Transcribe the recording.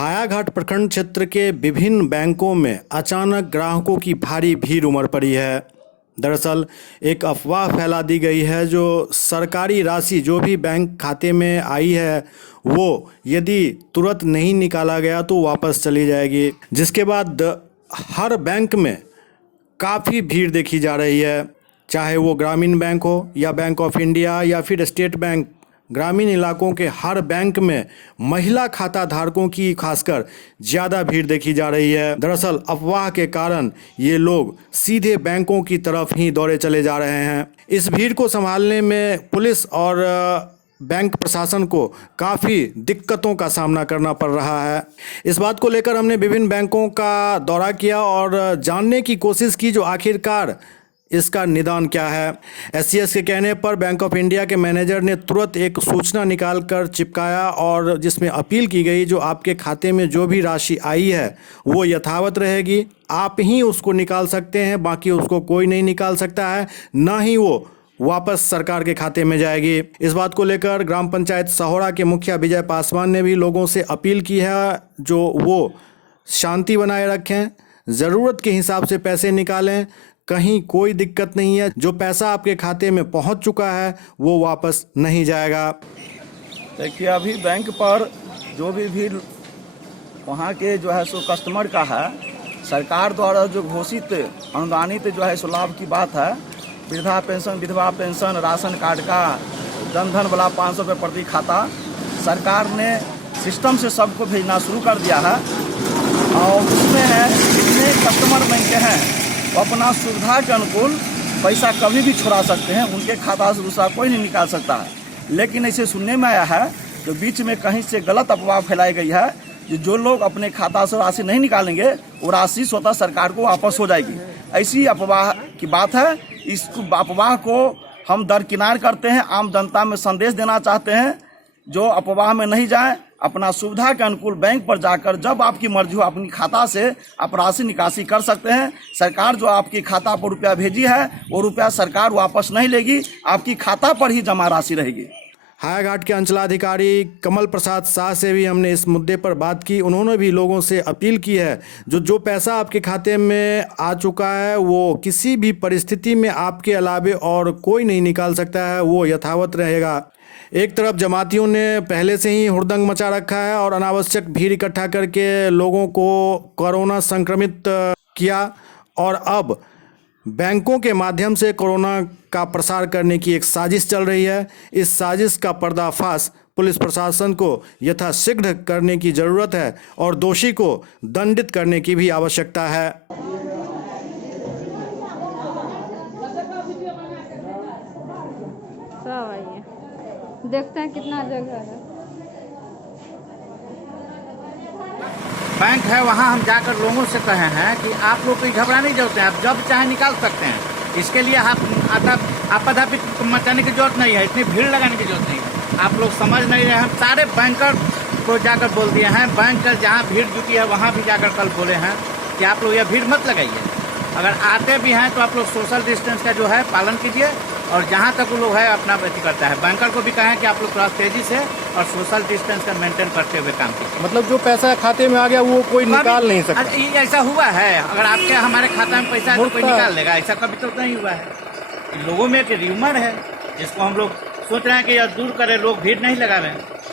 हायाघाट प्रखंड क्षेत्र के विभिन्न बैंकों में अचानक ग्राहकों की भारी भीड़ उमड़ पड़ी है। दरअसल एक अफवाह फैला दी गई है जो सरकारी राशि जो भी बैंक खाते में आई है वो यदि तुरंत नहीं निकाला गया तो वापस चली जाएगी, जिसके बाद हर बैंक में काफ़ी भीड़ देखी जा रही है। चाहे वो ग्रामीण बैंक हो या बैंक ऑफ इंडिया या फिर स्टेट बैंक, ग्रामीण इलाकों के हर बैंक में महिला खाता धारकों की खासकर ज़्यादा भीड़ देखी जा रही है। दरअसल अफवाह के कारण ये लोग सीधे बैंकों की तरफ ही दौड़े चले जा रहे हैं। इस भीड़ को संभालने में पुलिस और बैंक प्रशासन को काफ़ी दिक्कतों का सामना करना पड़ रहा है। इस बात को लेकर हमने विभिन्न बैंकों का दौरा किया और जानने की कोशिश की जो आखिरकार इसका निदान क्या है। एससीएस के कहने पर बैंक ऑफ इंडिया के मैनेजर ने तुरंत एक सूचना निकाल कर चिपकाया और जिसमें अपील की गई जो आपके खाते में जो भी राशि आई है वो यथावत रहेगी, आप ही उसको निकाल सकते हैं, बाकी उसको कोई नहीं निकाल सकता है, ना ही वो वापस सरकार के खाते में जाएगी। इस बात को लेकर ग्राम पंचायत सहोरा के मुखिया विजय पासवान ने भी लोगों से अपील की है जो वो शांति बनाए रखें, ज़रूरत के हिसाब से पैसे निकालें, कहीं कोई दिक्कत नहीं है। जो पैसा आपके खाते में पहुंच चुका है वो वापस नहीं जाएगा। देखिए, अभी बैंक पर जो भी भीड़ वहाँ के जो है सो कस्टमर का है, सरकार द्वारा जो घोषित अनुदानित जो है सो लाभ की बात है, वृद्धा पेंशन, विधवा पेंशन, राशन कार्ड का, जनधन वाला 500 रुपये प्रति खाता, सरकार ने सिस्टम से सबको भेजना शुरू कर दिया है। और उसमें है जितने कस्टमर बैंक के हैं वो अपना सुविधा के अनुकूल पैसा कभी भी छुड़ा सकते हैं, उनके खाता से दूसरा कोई नहीं निकाल सकता है। लेकिन ऐसे सुनने में आया है कि बीच में कहीं से गलत अफवाह फैलाई गई है कि जो लोग अपने खाता से राशि नहीं निकालेंगे वो राशि स्वतः सरकार को वापस हो जाएगी। ऐसी अफवाह की बात है। इस अफवाह को हम दरकिनार करते हैं, आम जनता में संदेश देना चाहते हैं जो अफवाह में नहीं जाए, अपना सुविधा के अनुकूल बैंक पर जाकर जब आपकी मर्जी हो अपनी खाता से आप राशि निकासी कर सकते हैं। सरकार जो आपकी खाता पर रुपया भेजी है वो रुपया सरकार वापस नहीं लेगी, आपकी खाता पर ही जमा राशि रहेगी। हायाघाट के अंचलाधिकारी कमल प्रसाद शाह से भी हमने इस मुद्दे पर बात की। उन्होंने भी लोगों से अपील की है जो पैसा आपके खाते में आ चुका है वो किसी भी परिस्थिति में आपके अलावे और कोई नहीं निकाल सकता है, वो यथावत रहेगा। एक तरफ जमातियों ने पहले से ही हुड़दंग मचा रखा है और अनावश्यक भीड़ इकट्ठा करके लोगों को कोरोना संक्रमित किया और अब बैंकों के माध्यम से कोरोना का प्रसार करने की एक साजिश चल रही है। इस साजिश का पर्दाफाश पुलिस प्रशासन को यथाशीघ्र करने की ज़रूरत है और दोषी को दंडित करने की भी आवश्यकता है। देखते हैं कितना जगह है। बैंक है वहाँ हम जाकर लोगों से कहे हैं कि आप लोग कोई घबराने की जरूरत है, आप जब चाहे निकाल सकते हैं। इसके लिए आपाधापी मचाने की जरूरत नहीं है, इतनी भीड़ लगाने की जरूरत नहीं है। आप लोग समझ नहीं रहे हैं। सारे बैंकर को जाकर बोल दिए हैं, बैंक जहाँ भीड़ जुटी है वहाँ भी जाकर कल बोले हैं कि आप लोग यह भीड़ मत लगाइए। अगर आते भी हैं तो आप लोग सोशल डिस्टेंस का जो है पालन कीजिए और जहाँ तक वो लोग है अपना व्यक्ति करता है। बैंकर को भी कहें कि आप लोग थोड़ा तेजी से और सोशल डिस्टेंस का मेंटेन करते हुए काम कीजिए। मतलब जो पैसा खाते में आ गया वो कोई निकाल नहीं सकता। ऐसा हुआ है? अगर आपके हमारे खाता में पैसा है तो कोई निकाल लेगा? ऐसा कभी तो नहीं हुआ है। लोगों में एक र्यूमर है जिसको हम लोग सोच रहे हैं कि यह दूर करें, लोग भीड़ नहीं लगावें।